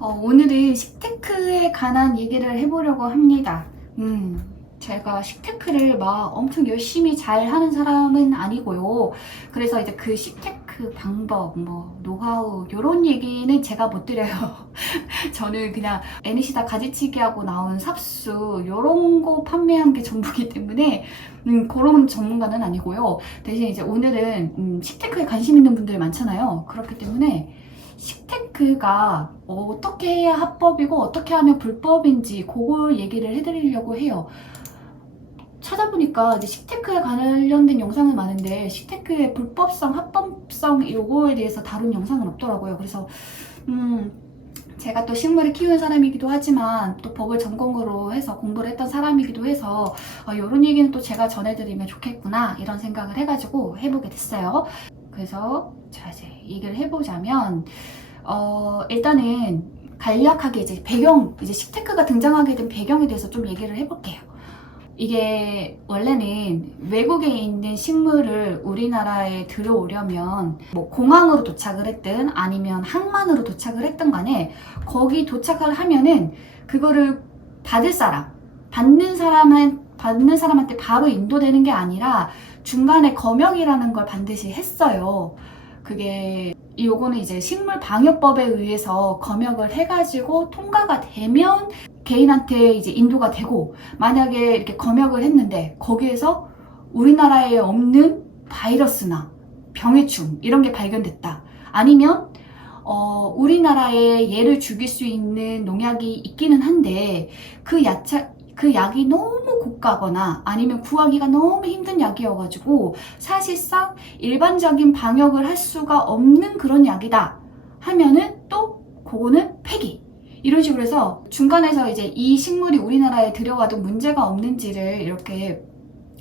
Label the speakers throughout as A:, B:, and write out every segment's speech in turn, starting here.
A: 어, 오늘은 식테크에 관한 얘기를 해보려고 합니다. 음, 제가 식테크를 막 엄청 열심히 잘 하는 사람은 아니고요. 그래서 이제 그 식테크 방법, 뭐, 노하우, 요런 얘기는 제가 못 드려요. 저는 그냥 애니시다 가지치기 하고 나온 삽수, 요런 거 판매한 게 전부기 때문에, 음, 그런 전문가는 아니고요. 대신 이제 오늘은, 음, 식테크에 관심 있는 분들 많잖아요. 그렇기 때문에, 식테크가 어떻게 해야 합법이고 어떻게 하면 불법인지 그걸 얘기를 해드리려고 해요. 찾아보니까 이제 식테크에 관련된 영상은 많은데 식테크의 불법성, 합법성 요거에 대해서 다룬 영상은 없더라고요. 그래서 음 제가 또 식물을 키우는 사람이기도 하지만 또 법을 전공으로 해서 공부를 했던 사람이기도 해서 어, 이런 얘기는 또 제가 전해드리면 좋겠구나 이런 생각을 해가지고 해보게 됐어요. 그래서 자 이제 얘기를 해보자면 어 일단은 간략하게 이제 배경 이제 식테크가 등장하게 된 배경에 대해서 좀 얘기를 해볼게요. 이게 원래는 외국에 있는 식물을 우리나라에 들어오려면 뭐 공항으로 도착을 했든 아니면 항만으로 도착을 했든 간에 거기 도착을 하면은 그거를 받을 사람 받는 사람한 받는 사람한테 바로 인도되는 게 아니라 중간에 검역이라는 걸 반드시 했어요. 그게 요거는 이제 식물 방역법에 의해서 검역을 해가지고 통과가 되면 개인한테 이제 인도가 되고 만약에 이렇게 검역을 했는데 거기에서 우리나라에 없는 바이러스나 병해충 이런 게 발견됐다. 아니면 어, 우리나라에 얘를 죽일 수 있는 농약이 있기는 한데 그 야차 그 약이 너무 고가거나 아니면 구하기가 너무 힘든 약이어가지고 사실상 일반적인 방역을 할 수가 없는 그런 약이다 하면은 또 그거는 폐기 이런 식으로 해서 중간에서 이제 이 식물이 우리나라에 들여와도 문제가 없는지를 이렇게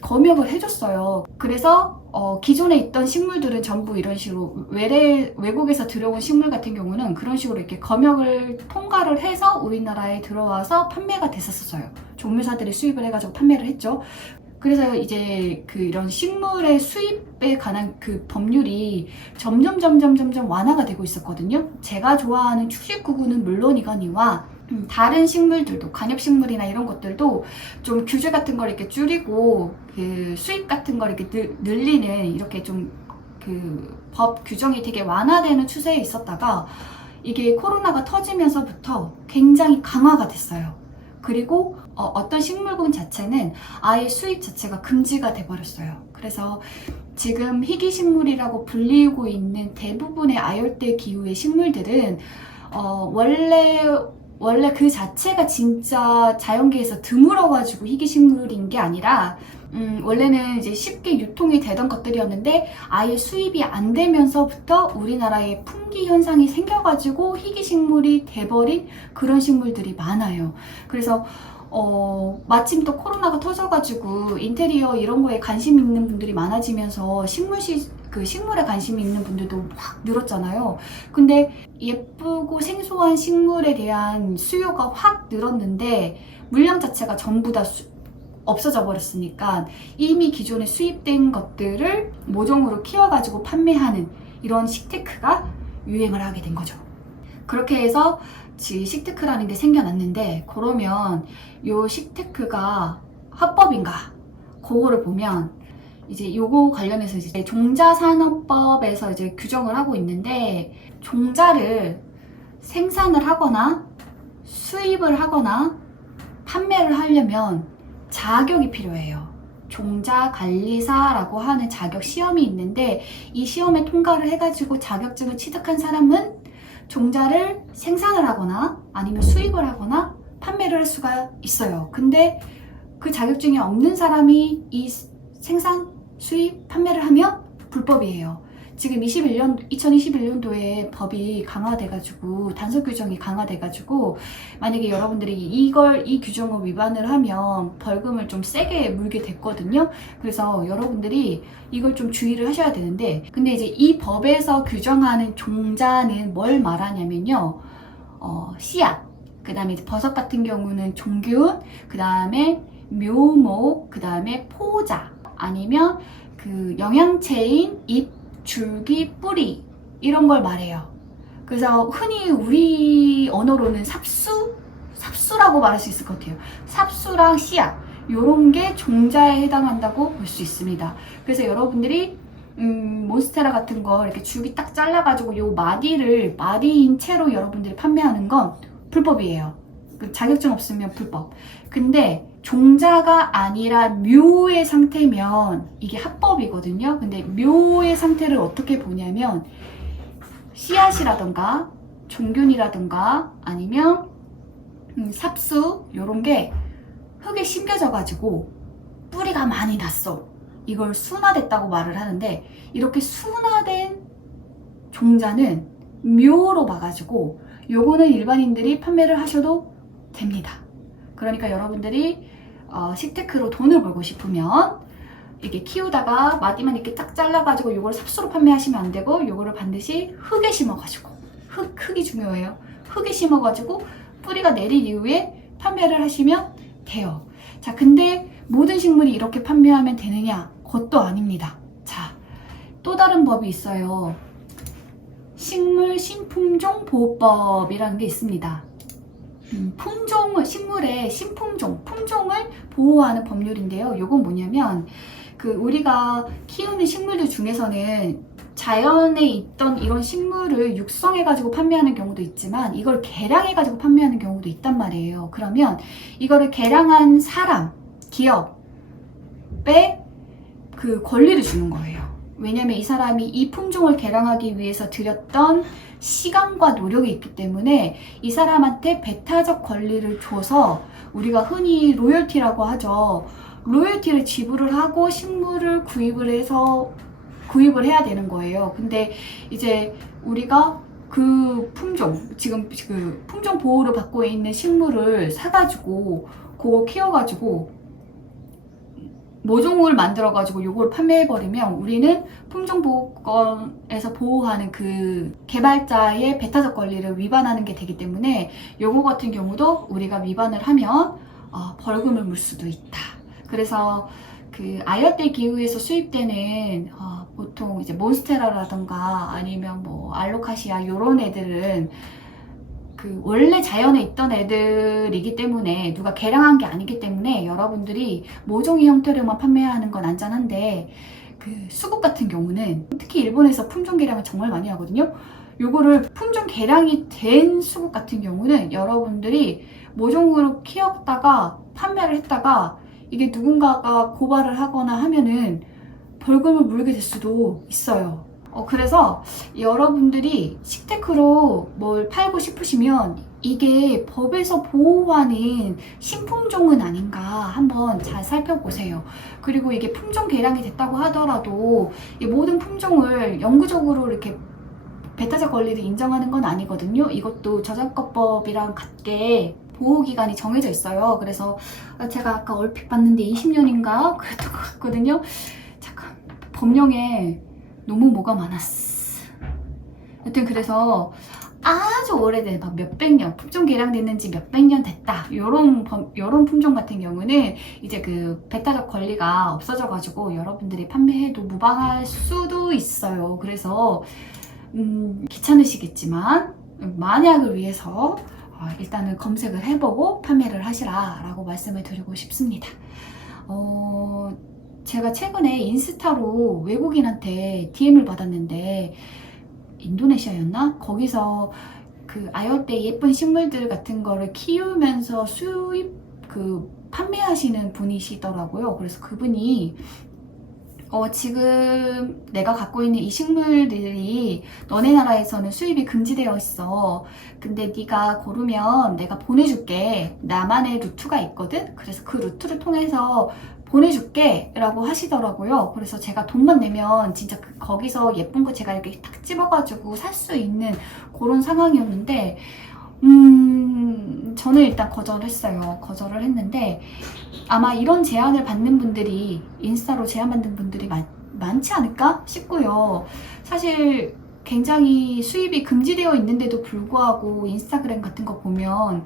A: 검역을 해줬어요. 그래서 어, 기존에 있던 식물들은 전부 이런 식으로 외래 외국에서 들여온 식물 같은 경우는 그런 식으로 이렇게 검역을 통과를 해서 우리나라에 들어와서 판매가 됐었어요. 종묘사들이 수입을 해가지고 판매를 했죠. 그래서 이제 그 이런 식물의 수입에 관한 그 법률이 점점 점점 점점 완화가 되고 있었거든요. 제가 좋아하는 축식구구는 물론이거니와 음, 다른 식물들도 관엽식물이나 이런 것들도 좀 규제 같은 걸 이렇게 줄이고 그 수입 같은 걸 이렇게 늘, 늘리는 이렇게 좀 그 법 규정이 되게 완화되는 추세에 있었다가 이게 코로나가 터지면서부터 굉장히 강화가 됐어요. 그리고 어, 떤 식물군 자체는 아예 수입 자체가 금지가 돼버렸어요. 그래서 지금 희귀식물이라고 불리고 있는 대부분의 아열대 기후의 식물들은 어, 원래 원래 그 자체가 진짜 자연계에서 드물어가지고 희귀식물인 게 아니라 음, 원래는 이제 쉽게 유통이 되던 것들이었는데 아예 수입이 안 되면서부터 우리나라에 품귀 현상이 생겨가지고 희귀식물이 돼버린 그런 식물들이 많아요. 그래서 어, 마침 또 코로나가 터져가지고 인테리어 이런 거에 관심 있는 분들이 많아지면서 식물 시, 그 식물에 관심이 있는 분들도 확 늘었잖아요. 근데 예쁘고 생소한 식물에 대한 수요가 확 늘었는데 물량 자체가 전부 다 수- 없어져 버렸으니까 이미 기존에 수입된 것들을 모종으로 키워가지고 판매하는 이런 식테크가 유행을 하게 된 거죠. 그렇게 해서 식테크라는 게 생겨났는데 그러면 요 식테크가 합법인가? 그거를 보면 이제 요거 관련해서 이제 종자산업법에서 이제 규정을 하고 있는데 종자를 생산을 하거나 수입을 하거나 판매를 하려면 자격이 필요해요. 종자관리사라고 하는 자격 시험이 있는데 이 시험에 통과를 해가지고 자격증을 취득한 사람은 종자를 생산을 하거나 아니면 수입을 하거나 판매를 할 수가 있어요. 근데 그 자격증이 없는 사람이 이 생산, 수입, 판매를 하면 불법이에요. 지금 21년, 2021년도에 법이 강화돼가지고, 단속 규정이 강화돼가지고, 만약에 여러분들이 이걸, 이 규정을 위반을 하면 벌금을 좀 세게 물게 됐거든요. 그래서 여러분들이 이걸 좀 주의를 하셔야 되는데, 근데 이제 이 법에서 규정하는 종자는 뭘 말하냐면요. 어, 씨앗, 그 다음에 버섯 같은 경우는 종균, 그 다음에 묘목, 그 다음에 포자, 아니면 그 영양체인 잎, 줄기, 뿌리, 이런 걸 말해요. 그래서 흔히 우리 언어로는 삽수? 삽수라고 말할 수 있을 것 같아요. 삽수랑 씨앗 요런 게 종자에 해당한다고 볼 수 있습니다. 그래서 여러분들이 음, 몬스테라 같은 거 이렇게 줄기 딱 잘라가지고 요 마디를 마디인 채로 여러분들이 판매하는 건 불법이에요. 그 자격증 없으면 불법. 근데 종자가 아니라 묘의 상태면 이게 합법이거든요. 근데 묘의 상태를 어떻게 보냐면 씨앗이라던가 종균이라던가 아니면 음, 삽수 요런 게 흙에 심겨져 가지고 뿌리가 많이 났어. 이걸 순화됐다고 말을 하는데 이렇게 순화된 종자는 묘로 봐가지고 요거는 일반인들이 판매를 하셔도 됩니다. 그러니까 여러분들이 어, 식테크로 돈을 벌고 싶으면 이게 키우다가 마디만 이렇게 딱 잘라가지고 요걸 삽수로 판매하시면 안 되고 요거를 반드시 흙에 심어가지고 흙 흙이 중요해요. 흙에 심어가지고 뿌리가 내린 이후에 판매를 하시면 돼요. 자, 근데 모든 식물이 이렇게 판매하면 되느냐? 그것도 아닙니다. 자, 또 다른 법이 있어요. 식물 신품종 보호법이라는 게 있습니다. 음, 품종을 식물의 신품종, 품종을 보호하는 법률인데요. 이건 뭐냐면 그 우리가 키우는 식물들 중에서는 자연에 있던 이런 식물을 육성해 가지고 판매하는 경우도 있지만 이걸 개량해 가지고 판매하는 경우도 있단 말이에요. 그러면 이거를 개량한 사람, 기업에 그 권리를 주는 거예요. 왜냐면 이 사람이 이 품종을 개량하기 위해서 들였던 시간과 노력이 있기 때문에 이 사람한테 배타적 권리를 줘서 우리가 흔히 로열티라고 하죠. 로열티를 지불을 하고 식물을 구입을 해서 구입을 해야 되는 거예요. 근데 이제 우리가 그 품종, 지금 그 품종 보호를 받고 있는 식물을 사가지고 그거 키워가지고 모종을 만들어 가지고 요걸 판매해 버리면 우리는 품종 보호권에서 보호하는 그 개발자의 배타적 권리를 위반하는 게 되기 때문에 요거 같은 경우도 우리가 위반을 하면 어, 벌금을 물 수도 있다. 그래서 그 아열대 기후에서 수입되는 어, 보통 이제 몬스테라라던가 아니면 뭐 알로카시아 요런 애들은 그 원래 자연에 있던 애들이기 때문에 누가 개량한 게 아니기 때문에 여러분들이 모종의 형태로만 판매하는 건 안전한데 그 수국 같은 경우는 특히 일본에서 품종 개량을 정말 많이 하거든요. 요거를 품종 개량이 된 수국 같은 경우는 여러분들이 모종으로 키웠다가 판매를 했다가 이게 누군가가 고발을 하거나 하면은 벌금을 물게 될 수도 있어요. 어, 그래서 여러분들이 식테크로 뭘 팔고 싶으시면 이게 법에서 보호하는 신품종은 아닌가 한번 잘 살펴보세요. 그리고 이게 품종 개량이 됐다고 하더라도 이 모든 품종을 영구적으로 이렇게 배타적 권리를 인정하는 건 아니거든요. 이것도 저작권법이랑 같게 보호 기간이 정해져 있어요. 그래서 제가 아까 얼핏 봤는데 20년인가 그랬던 것 같거든요. 잠깐 법령에 너무 뭐가 많았어. 여튼 그래서 아주 오래된 막 몇백 년 품종 개량됐는 지 몇백 년 됐다 요런 범- 요런 품종 같은 경우는 이제 그 배타적 권리가 없어져 가지고 여러분들이 판매해도 무방할 수도 있어요 그래서 음, 귀찮으시겠지만 만약을 위해서 어, 일단은 검색을 해보고 판매를 하시라 라고 말씀을 드리고 싶습니다. 어, 제가 최근에 인스타로 외국인한테 DM을 받았는데 인도네시아였나? 거기서 그 아열대 예쁜 식물들 같은 거를 키우면서 수입 그 판매하시는 분이시더라고요. 그래서 그분이 어, 지금 내가 갖고 있는 이 식물들이 너네 나라에서는 수입이 금지되어 있어. 근데 네가 고르면 내가 보내줄게. 나만의 루트가 있거든. 그래서 그 루트를 통해서 보내줄게 라고 하시더라고요. 그래서 제가 돈만 내면 진짜 그- 거기서 예쁜 거 제가 이렇게 탁 집어가지고 살 수 있는 그런 상황이었는데, 음, 저는 일단 거절했어요. 거절을 했는데, 아마 이런 제안을 받는 분들이, 인스타로 제안 받는 분들이 많, 많지 않을까 싶고요. 사실 굉장히 수입이 금지되어 있는데도 불구하고 인스타그램 같은 거 보면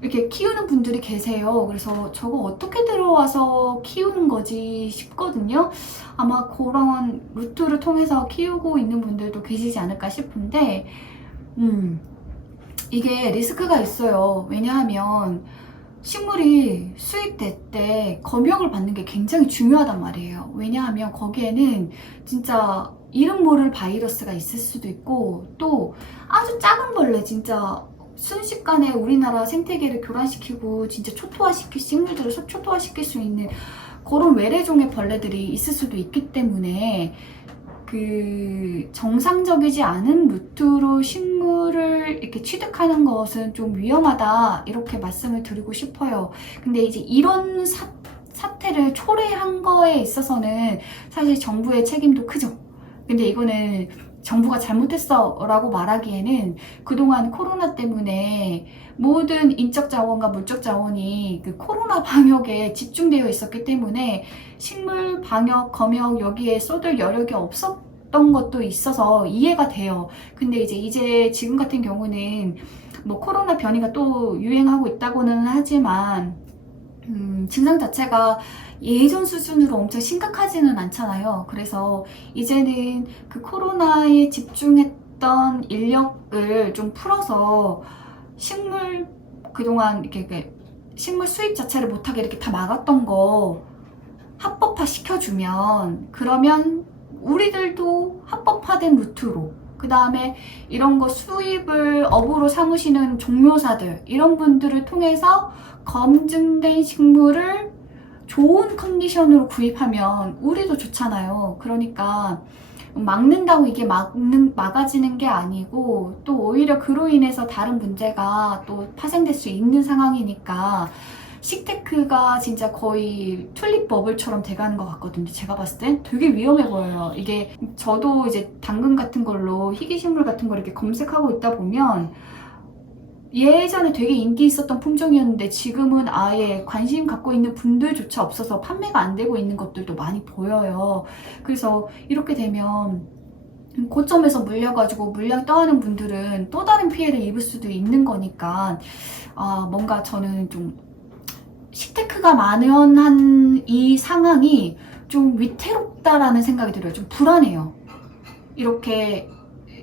A: 이렇게 키우는 분들이 계세요. 그래서 저거 어떻게 들어와서 키우는 거지 싶거든요. 아마 그런 루트를 통해서 키우고 있는 분들도 계시지 않을까 싶은데, 음, 이게 리스크가 있어요. 왜냐하면 식물이 수입될 때 검역을 받는 게 굉장히 중요하단 말이에요. 왜냐하면 거기에는 진짜 이름 모를 바이러스가 있을 수도 있고 또 아주 작은 벌레 진짜 순식간에 우리나라 생태계를 교란시키고 진짜 초토화시킬 식물들을 소- 초토화시킬 수 있는 그런 외래종의 벌레들이 있을 수도 있기 때문에 그 정상적이지 않은 루트로 식물을 이렇게 취득하는 것은 좀 위험하다 이렇게 말씀을 드리고 싶어요. 근데 이제 이런 사, 사태를 초래한 거에 있어서는 사실 정부의 책임도 크죠. 근데 이거는 정부가 잘못했어 라고 말하기에는 그동안 코로나 때문에 모든 인적 자원과 물적 자원이 그 코로나 방역에 집중되어 있었기 때문에 식물 방역, 검역 여기에 쏟을 여력이 없었던 것도 있어서 이해가 돼요. 근데 이제 이제 지금 같은 경우는 뭐 코로나 변이가 또 유행하고 있다고는 하지만 음, 증상 자체가 예전 수준으로 엄청 심각하지는 않잖아요. 그래서 이제는 그 코로나에 집중했던 인력을 좀 풀어서 식물 그동안 이렇게 그 식물 수입 자체를 못하게 이렇게 다 막았던 거 합법화 시켜주면 그러면 우리들도 합법화된 루트로 그 다음에 이런 거 수입을 업으로 삼으시는 종묘사들 이런 분들을 통해서 검증된 식물을 좋은 컨디션으로 구입하면 우리도 좋잖아요. 그러니까 막는다고 이게 막는, 막아지는 게 아니고 또 오히려 그로 인해서 다른 문제가 또 파생될 수 있는 상황이니까 식테크가 진짜 거의 튤립 버블처럼 돼가는 것 같거든요. 제가 봤을 땐 되게 위험해 보여요. 이게 저도 이제 당근 같은 걸로 희귀식물 같은 걸 이렇게 검색하고 있다 보면 예전에 되게 인기 있었던 품종이었는데 지금은 아예 관심 갖고 있는 분들조차 없어서 판매가 안 되고 있는 것들도 많이 보여요. 그래서 이렇게 되면 고점에서 물려가지고 물량 떠하는 분들은 또 다른 피해를 입을 수도 있는 거니까 아, 뭔가 저는 좀 식테크가 만연한 이 상황이 좀 위태롭다라는 생각이 들어요. 좀 불안해요. 이렇게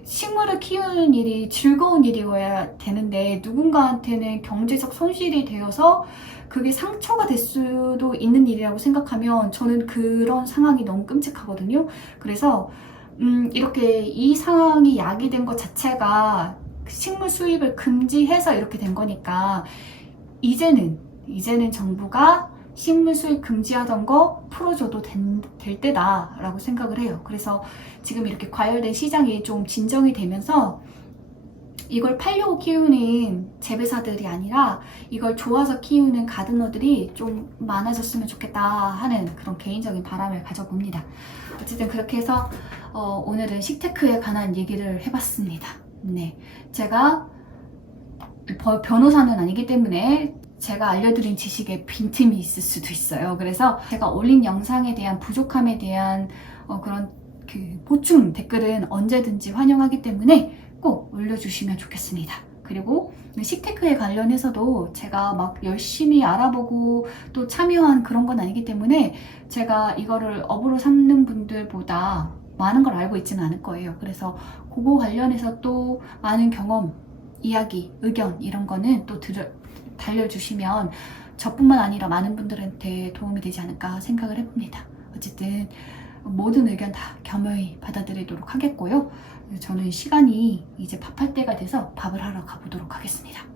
A: 식물을 키우는 일이 즐거운 일이어야 되는데 누군가한테는 경제적 손실이 되어서 그게 상처가 될 수도 있는 일이라고 생각하면 저는 그런 상황이 너무 끔찍하거든요. 그래서 음, 이렇게 이 상황이 야기된 것 자체가 식물 수입을 금지해서 이렇게 된 거니까 이제는 이제는 정부가 식물 수입 금지하던 거 풀어줘도 된- 될 때다라고 생각을 해요. 그래서 지금 이렇게 과열된 시장이 좀 진정이 되면서 이걸 팔려고 키우는 재배사들이 아니라 이걸 좋아서 키우는 가드너들이 좀 많아졌으면 좋겠다 하는 그런 개인적인 바람을 가져봅니다. 어쨌든 그렇게 해서 어, 오늘은 식테크에 관한 얘기를 해봤습니다. 네, 제가 버- 변호사는 아니기 때문에 제가 알려드린 지식에 빈틈이 있을 수도 있어요. 그래서 제가 올린 영상에 대한 부족함에 대한 어, 그런 그 보충 댓글은 언제든지 환영하기 때문에 꼭 올려주시면 좋겠습니다. 그리고 식테크에 관련해서도 제가 막 열심히 알아보고 또 참여한 그런 건 아니기 때문에 제가 이거를 업으로 삼는 분들보다 많은 걸 알고 있지는 않을 거예요. 그래서 그거 관련해서 또 많은 경험, 이야기, 의견 이런 거는 또 들어, 달려주시면 저뿐만 아니라 많은 분들한테 도움이 되지 않을까 생각을 해봅니다. 어쨌든 모든 의견 다 겸허히 받아들이도록 하겠고요. 저는 시간이 이제 밥할 때가 돼서 밥을 하러 가보도록 하겠습니다.